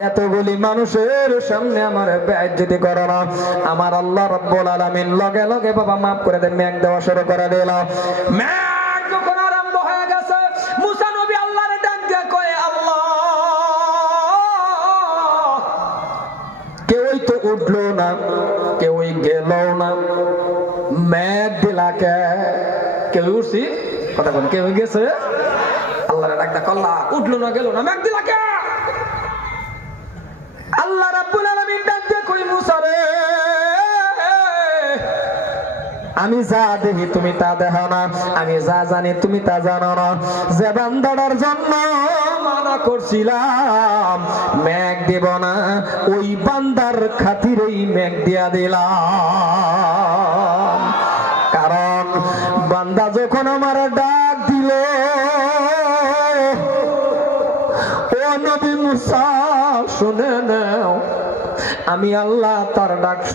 এতগুলি মানুষের সামনে আমার বেইজ্জতি করো না। আমার আল্লাহ রাব্বুল আলামিন লগে লগে বাবা মাফ করে দেন। মেঘ দেওয়া শুরু করে দিল। মেঘ যখন আরম্ভ হয়ে গেছে, মুসা নবী আল্লাহর ডাক দিয়ে কয়, আল্লাহ, কেউই তো উঠলো না, কেউই গেল না, মেঘ দিলাকে কেউ উঠছি কথা বল, কেউ গেছে? আল্লাহর ডাক দিয়ে কল্লা উঠলো না, গেল না, মেঘ দিলাকে। আল্লাহ রাব্বুল আলামিন ডাক দিয়ে কই, মুসা রে, আমি যা দেখি তুমি তা দেখো না, আমি যা জানি তুমি তা জানো না। যে বান্দাটার জন্য মানা করছিলাম মেঘ দেব না, ওই বান্দার খাতিরেই মেঘ দিয়া দিলাম। কারণ বান্দা যখন আমার ডাক দিল, ও নবী মুসা শুনে নাও, আমি আল্লাহ তার ডাক